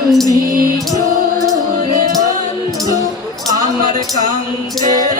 তুমি আমার কাঙ্ক্ষের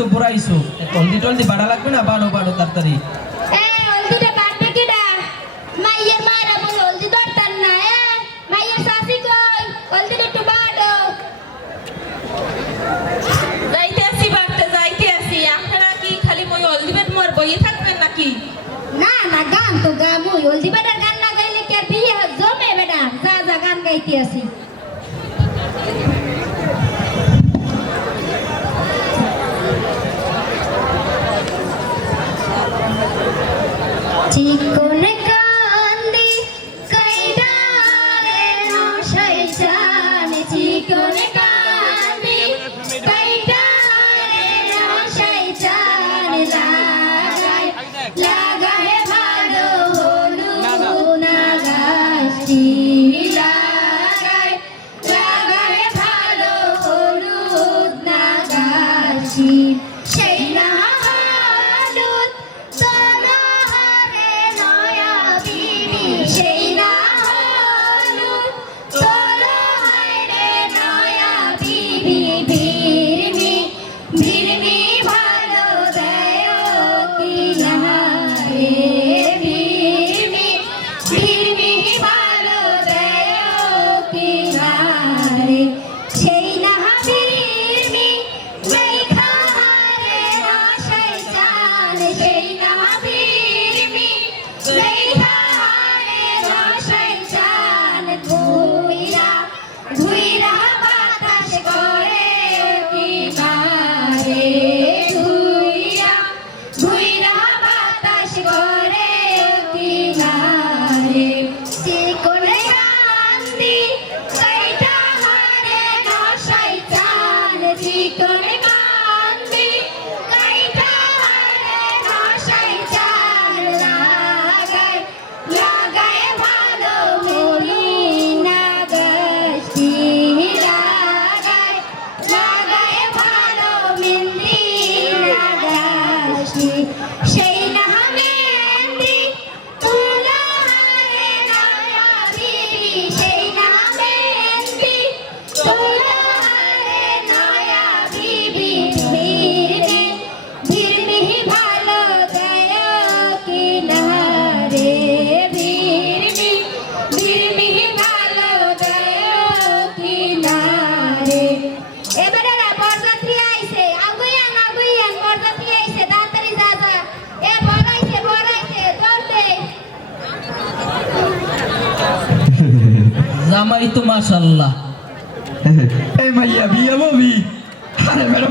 তো বুড়াইছো টলদি টলদি বাড়া লাগবে না? বাড়ো বাড়ো তাড়াতাড়ি। বইয়ে থাকবেন নাকি? না না গান তো গামু ওলদি বেটার গান না গাইলে কে বিয়ে জমে বেটা যা যা গান গাইতে আছি chico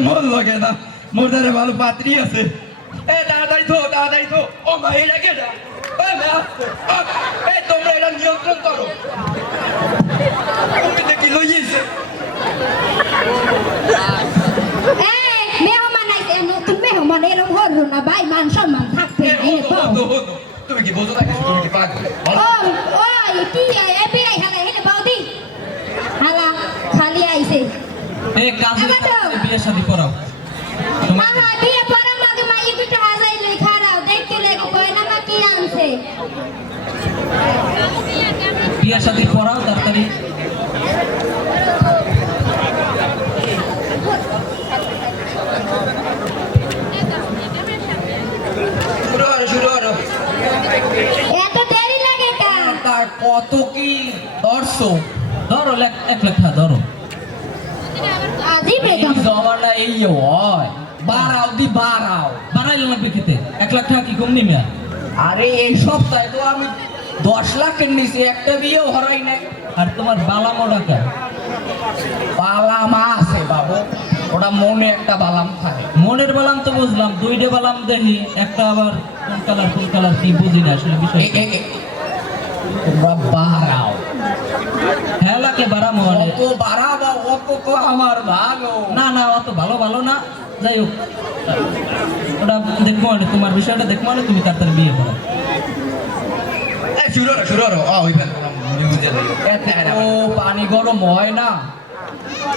মোর লগে না। মোর ধারে ভালো পাত্রী আছে। এ দাদাই তো দাদাই তো ও মা এটা কেডা এই তোমরা এটা নিয়ন্ত্রণ করো। তুমি দেখি লইয়েছে? তুমি কি বোঝো না তুমি কি পাগল? ও ওই কি এ বিলাই হালা হেলে বাউদি হালা খালি আইছে। এ কাজে আবার তো। বিয়ে শাদী করাও আহা বিয়ে পড়া মাগে মাইয়ে দুটো হাজাই লই খারাও দেখতে লেগে কয় না মা কি আনছে? বিয়ে শাদী করাও তাড়াতাড়ি। কত কি? ধরছো। ধরো এক লেখা ধরো। এই বেগম জমানা এই হয় বাড়াও দি বাড়াও বাড়াইলে এক লাখ টাকা কি কম আরে এই সপ্তাহে তো আমি দশ লাখের নিচে একটা হরাই নাই আর তোমার বালাম ওটা কেন বালামা আছে বাবু ওটা মনে একটা বালাম থাকে মনের বালাম তো বুঝলাম দুইটা বালাম দেখি একটা আবার কোন কালার কোন কালার কি বুঝি না আসলে বিষয় তোমরা বাড়াও হ্যাঁ বারা মহলে? মনে বারা বা অত তো আমার ভালো। না না অত ভালো ভালো না। যাই হোক ওটা দেখব মানে তোমার বিষয়টা দেখব মানে তুমি তাড়াতাড়ি বিয়ে করো। শুরু করো শুরু করো। ও পানি গরম হয় না।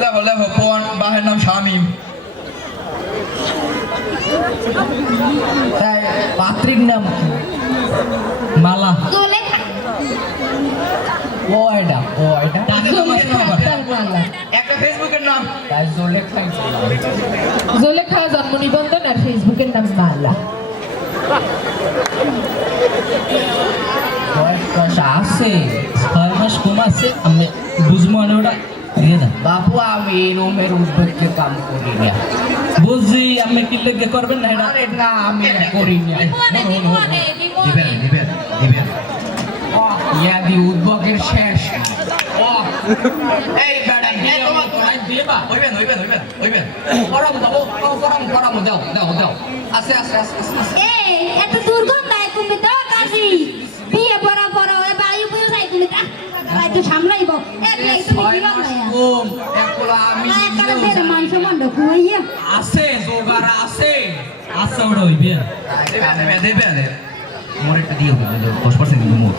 লেভো লেভো পন বাহের নাম শামিম। তাই পাত্রীর নাম মালা। একটা ফেসবুকের নাম। তাই জলে জোলেখা জন্ম নিবন্ধন আর ফেসবুকের নাম মালা। আছে? ছয় মাস কম আছে আমি বুঝব না ওটা। দিয়ে বাবু আমি রুমের উদ্যোগকে কাম করি না। বুঝি আমি কি লেগে করবেন না এটা আরে না আমি করি না। বিমনে বিমনে দিবেন দিবেন দিবেন। ইয়াদি উদ্যোগের শেষ। এই বেড়া বিয়ে আমার করাই দিবা হইবেন হইবেন হইবেন হইবেন। গরম দাও গরম গরম দাও দাও দাও। আছে আছে আছে আছে এই এত দুর্গন্ধ আয় তুমি তো কাশি বিয়ে পড়া আছে জোগাড় আছে। ওটা হইবে মোর একটা দিয়ে হবে দশ পার্সেন্ট কিন্তু মোর।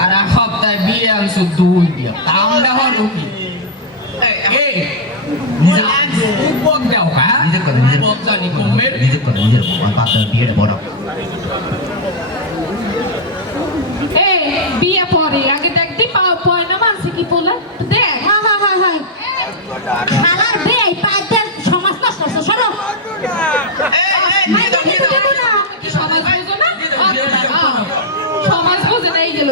আর এক সপ্তাহে বিয়ে আনছো দুই বিয়ে। কামটা হলো কি এই নিজের দাও হ্যাঁ? নিজের কথা নিজের উদ্যোগ নিজের কথা নিজের পাত্র বিয়েটা বড়। বিয়ে পরে আগে দেখতে পাও পয়না মানছে কি পোলা দেখ হ্যাঁ হ্যাঁ হ্যাঁ হ্যাঁ সমাজ নষ্ট করছে সরো। সমাজ বোঝো না? এই গেল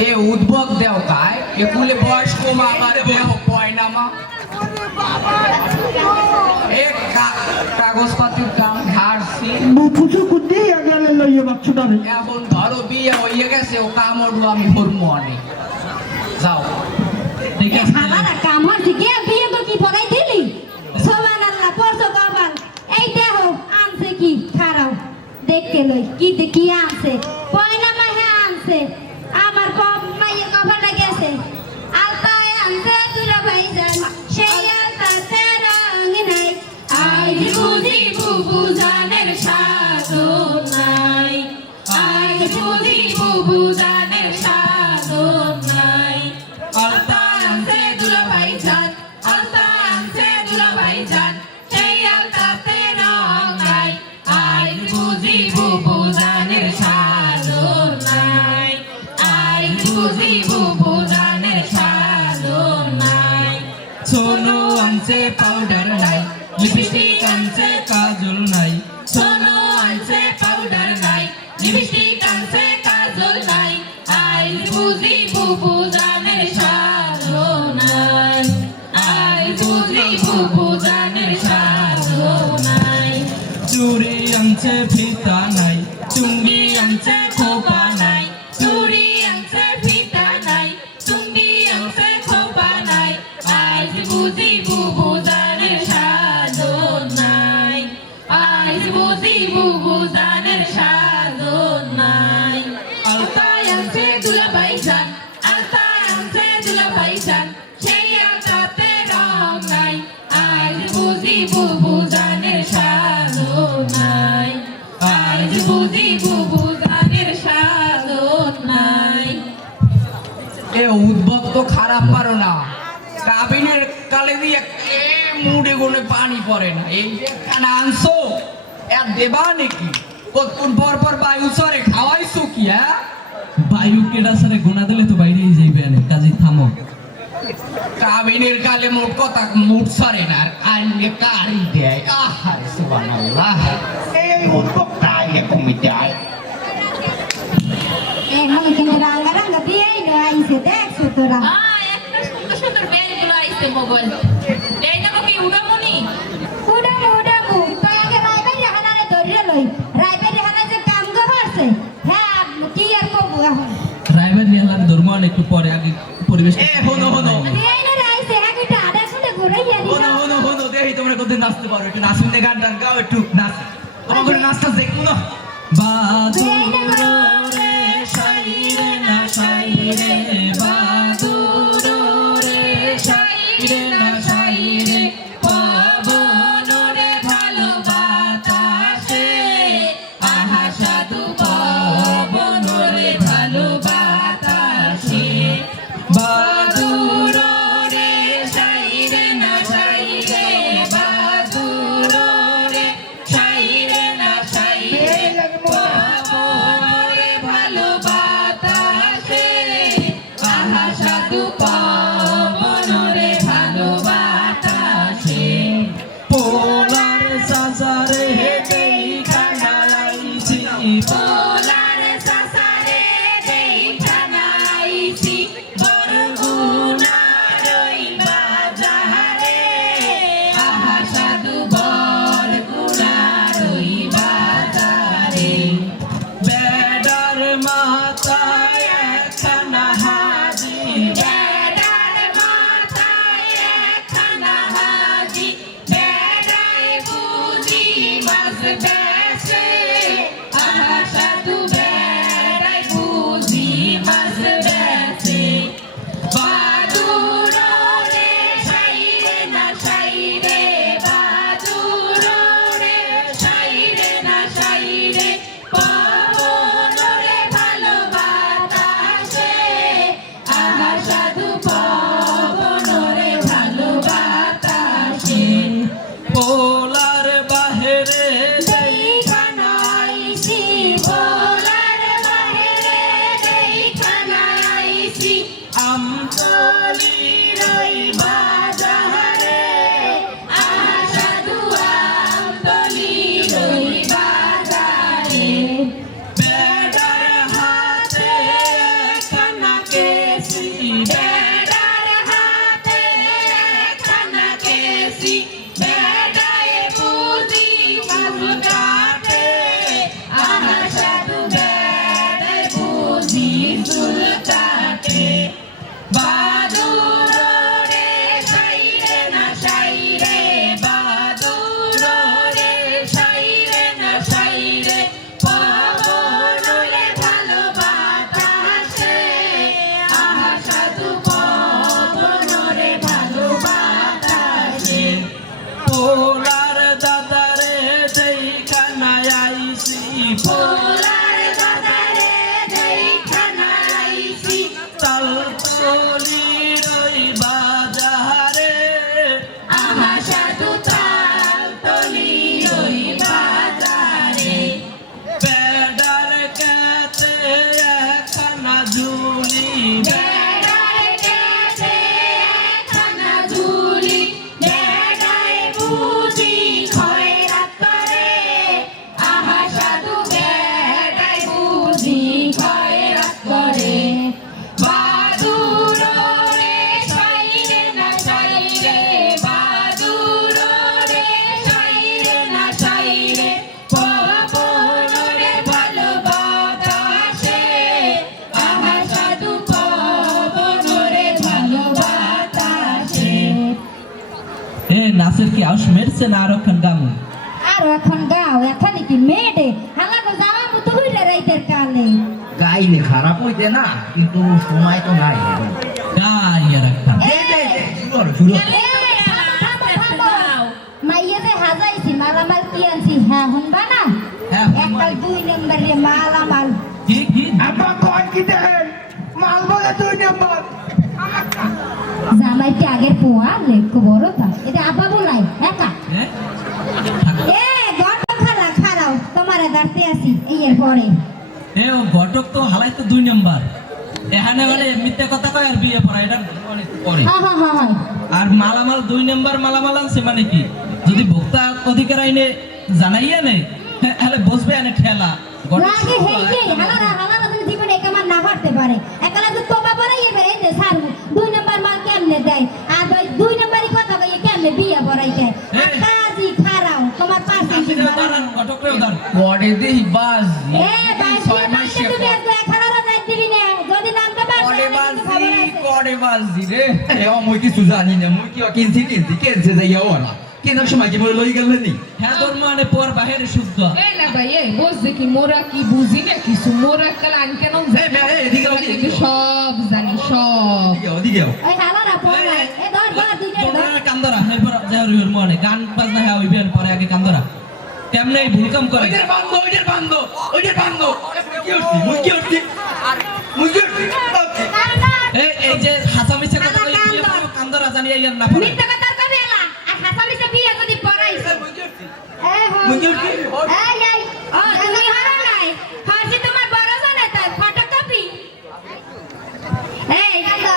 এ উদ্যোগ দেও কায় এ কুলে বয়স কম দেহ পয়না মা। এ কাগজপাতির কাম ধারছি আগে লইয়ে বাচ্চুটারে এখন ধরো বিয়ে হয়ে গেছে ও কামড় আমি হরমো অনেক। যাও। ঠিক আছে? আমার কামড় বিয়ে তো কি পড়াই দিলি? সোমান আল্লাহ পড়ছো কপাল এই দেহ আনছে কি? খারাও। দেখতে লই কি দেখি কি আনছে? Thank you. এ উদ্ভব তো খারাপ পারো না। কাবিনের কালে দিয়ে মুড়ে গুনে পানি পড়ে না? এই যে খানা আনছো? এর দেবা নাকি? কতক্ষণ পর পর বায়ু সরে খাওয়াইছো কি হ্যাঁ? বায়ু কেডা সারে গোনা দিলে তো বাইরেই যাইবে না কাজে থামো। কাবিনের কালে মোট কথা মুট সরে না আর আইনে কারি দেয়। আহারে সুবহানাল্লাহ। এই উদ্যোগটা এরকম দেয় এখন কিন্তু রাঙ্গা রাঙ্গা নয় আইছে দেখছ তোরা একটা সুন্দর সুন্দর ব্যাগগুলো আইছে মোবাইল এই দেখো কি উড়ামনি? উড়ামু উড়ামু। তাই আগে রাইবাই হানারে ধরিয়ে লই। রাইবাই হানা যে কাম গো হচ্ছে হ্যাঁ কি আর কবু এখন? ধর্ম একটু পরে আগে পরিবেশ এ, হনো, হনো। তোমরা কত নাচতে পারো। একটু নাচুন দে গান টান গাও একটু নাচ। তোমার করে নাচটা দেখব না বাদুর อีบ้า কি আউস মেরছে না আর ওখান গাম। আর এখন গাও এখন কি মেয়েটে? হালা জামা মতো হইলে রাইতের কালে। গাইলে খারাপ হইতে না কিন্তু সময় তো নাই। গাই আর একখান দে, দে, দে, শুরু। মাইয়া যে হাজাইছি মালামাল কি আনছি? হ্যাঁ শুনবা না? হ্যাঁ, একটা দুই নম্বরে মালামাল। কি কি? আব্বা কয় কি দেখেন? মাল বলে দুই নম্বর। জামাইটি আগের পোয়া লেখ বড় তা। এটা আব্বা বলাই। পরে এ ও ঘটক তো হালাই তো দুই নাম্বার। এখানে মানে মিথ্যে কথা কয় আর বিয়ে পড়া এটা অনেক পরে হ্যাঁ হ্যাঁ হ্যাঁ আর মালামাল দুই নাম্বার মালামাল আনছে মানে কি? যদি ভোক্তা অধিকার আইনে জানাইয়া নেই তাহলে বসবে এনে ঠেলা। ঘটক রাগে শুধু হেই যে আয়- হালারা হালারা তুমি জীবনে কেমন না পারে একলা তো তোবা পড়াই এবার সারবো দুই নাম্বার মাল কেমনে দেয়? আর দুই নাম্বারই কথা কইয়ে কেমনে বিয়ে পড়াই দেয় আর এই। কাজই খারাও তোমার পাশে চাষিরা দাঁড়ান, ঘটকরেও দাঁড়ান। দেই এ করে বাজি রে এ কিছু জানি না মই কি কিনছি কিনছি কেনছে যাইয়া ওরা কেনার সময় কি মোরে লই গেলেন নি? হ্যাঁ ধর্ম মানে পর বাহিরে শুদ্ধ। এই না ভাই বুঝছে কি মোরা কি বুঝি না কিছু? মোরা কাল আন কেন এ এ এদিকে সব জানি সব এদিকে আও। ওই হালারা পড়াই এ ধর ধর দুইটা ধর তোমরা কান্দরা এরপর জাহরির মনে গান বাজনা হ্যাঁ হইবেন পরে আগে কান্দরা কেমনে এই ভুল কাম করে। ওইটার বান্ধ ওইটার বান্ধ ওইটার কি হচ্ছে মুই কি হচ্ছে এই এই যে হাসা মিছা কথা কই বিয়ে করো, কান্দরা জানি আইয়ার না মিথ্যা কথা কবে এলা। আর হাসামিছে বিয়ে যদি পড়াইছ কি এই এই ও তুমি হারা নাই হাসি তোমার বড় জানে তার ফটোকপি এই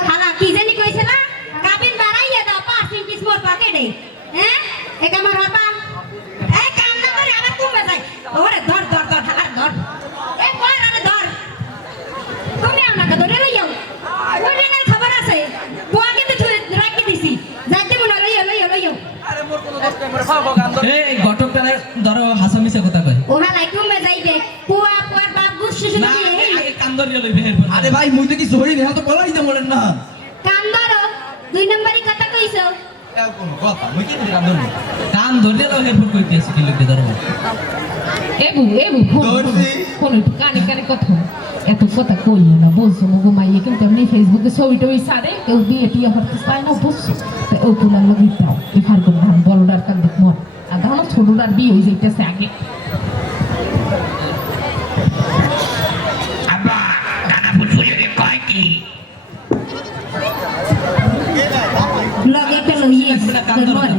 হালা কি জানি কইছে না কাবিন বাড়াইয়া দাও পাঁচ ইঞ্চি মোর পকেটে হ্যাঁ এ কামার হরবা এই কাম না করে আবার কমে যায় ওরে ধর ধর ধর হালা ধর এ কই আরে ধর তুমি আমাকে ধরে লইও ওই রেনের খবর আছে পোয়া কিন্তু ধরে রাখি দিছি যাইতে মনে লইও লইও লইও এই ঘটকটা ধরো হাসা মিছা কথা কয়। ওহা লাইকুম মে যাইবে। পুয়া পুয়ার বাপ গুস শুশু আগে- আগে কান্দরিয়া লইবে আরে ভাই মুই তো কিছু হই না তো বলাই না মোরে না। কান্দারো দুই নম্বরই কথা কইছো। কথা? কান কইতে আছে কি লোকে ধরো এবু এবু কানে কানে এত কথা না বলছো মগো মাইয়ে কিন্তু এমনি ফেসবুকে ছবি টবি সারে কেউ বিয়ে টিয়ে করতে চায় না বলছো তাই ও তুলার লোক ইটাও এফার করে না বড়টার কান দেখ মর আর ধরো ছোটটার বিয়ে হয়ে যাইতেছে আগে কয় কি লগে তো লইয়ে কি লগে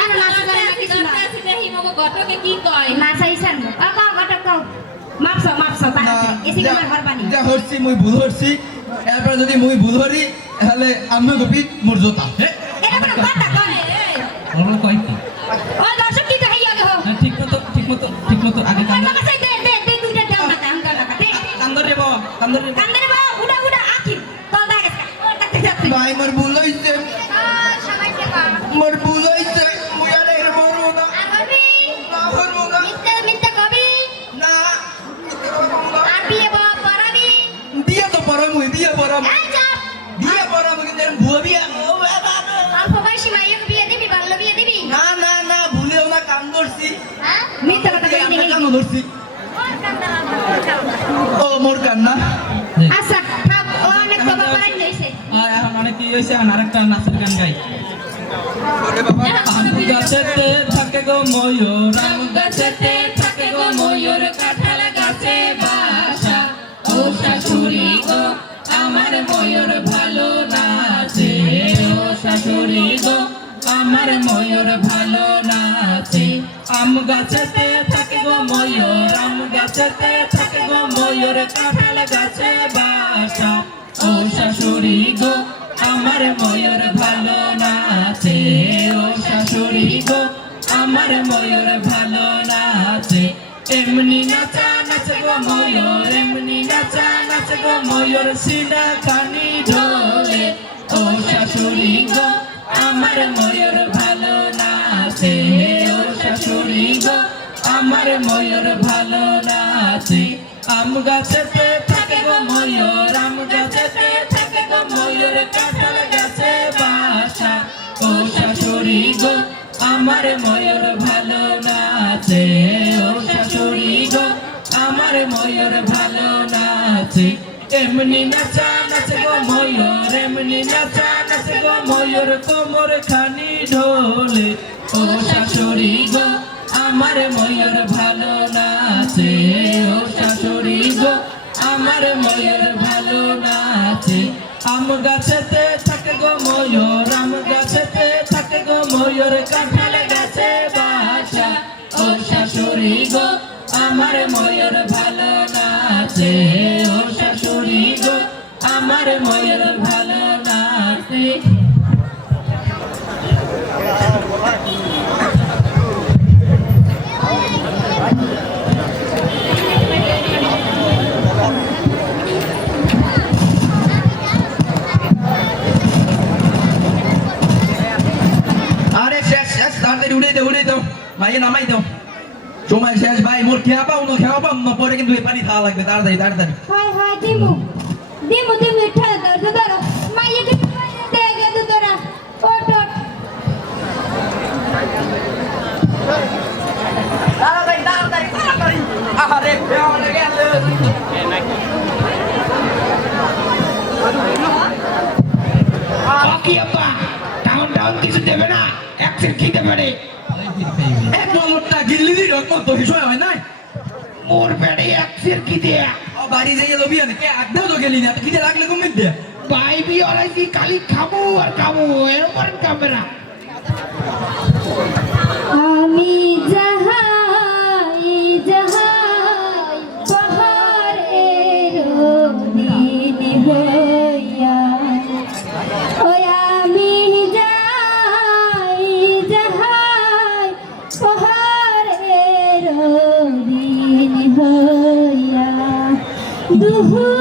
আর নাচা করে নাকি শুনা ঘটকে কি যা হরছি মুই ভুল হরছি। এরপর যদি মুই ভুল হরি তাহলে আমি গোপী মর্যাদা কথা কয় কয় কি? ধরছি ও মোর কান না আচ্ছা থাক ও অনেক বাবা পড়াই দিয়েছে আর এখন অনেক কি হয়েছে এখন আরেকটা নাচের গান গাই ওরে বাবা। আম গাছেতে থাকে গো ময়ূর আম গাছেতে থাকে গো ময়ূর কাঁঠাল গাছে বাসা। ও শাশুড়ি গো আমার ময়ূর ভালো নাচে। ও শাশুড়ি গো আমার ময়ূর ভালো নাচে। আম গাছেতে গো ময়ূর, আম গাছেতে থাকে গো ময়ূর, কাঁঠাল গাছে বাসা। ও শাশুড়ি গো, আমার ময়ূর ভালো নাচে। ও শাশুড়ি গো, আমার ময়ূর ভালো নাচে। এমনি নাচা নাচে গো ময়ূর, এমনি নাচা নাচে গো ময়ূর সিনা কানি ঢোলে। ও শাশুড়ি গো, আমার ময়ূর ভালো ময়ূর ভালো নাচে। আম গাছেতে থাকে গো ময়ূর, আম গাছেতে থাকে গো ময়ূর, কাঁঠাল গাছে বাসা। ও শাশুড়ি গো, আমার ময়ূর ভালো নাচে। ও শাশুড়ি গো, আমার ময়ূর ভালো নাচে। এমনি নাচা নাচে গো ময়ূর, এমনি নাচা নাচে গো ময়ূর কোমর খানি ঢোলে। ও শাশুড়ি গো আমার ময়ূর ভালো নাচে ও শাশুড়ি গো, আমার ময়ূর ভালো নাচে আম গাছেতে থাকে গো ময়ূর, আম গাছেতে থাকে গো ময়ূর, কাঁঠাল গাছে বাসা। ও শাশুড়ি গো, আমার ময়ূর ভালো নাচে ও শাশুড়ি গো, আমার ময়ূর ভালো তাড়াতাড়ি উড়ে দাও দাও মাইয়ে নামাই দাও। সময় শেষ ভাই মোর খেয়া পাও না খেয়া পাও না পরে কিন্তু এই পানি খাওয়া লাগবে। তাড়াতাড়ি তাড়াতাড়ি। হয় হয় দিমু দিমু দিমু ঠেল ধর তো ধরো। মাইয়ে দিমু দে গে তো তোরা ওট ওট তাড়াতাড়ি তাড়াতাড়ি তাড়াতাড়ি। আরে খেয়া লাগে কি আব্বা টাউন টাউন কিছু দেবে না একসের খিদে পারে এক গিল্লি হয় নাই। মোর পেটে একসের খিদে ও বাড়ি যাই লবি আনে। কে আগদাও তো গেলি না কি লাগলে কম দে বাইবি অরাইছি খালি খাব আর খাব? এরকম ক্যামেরা আমি যাহাই Oh,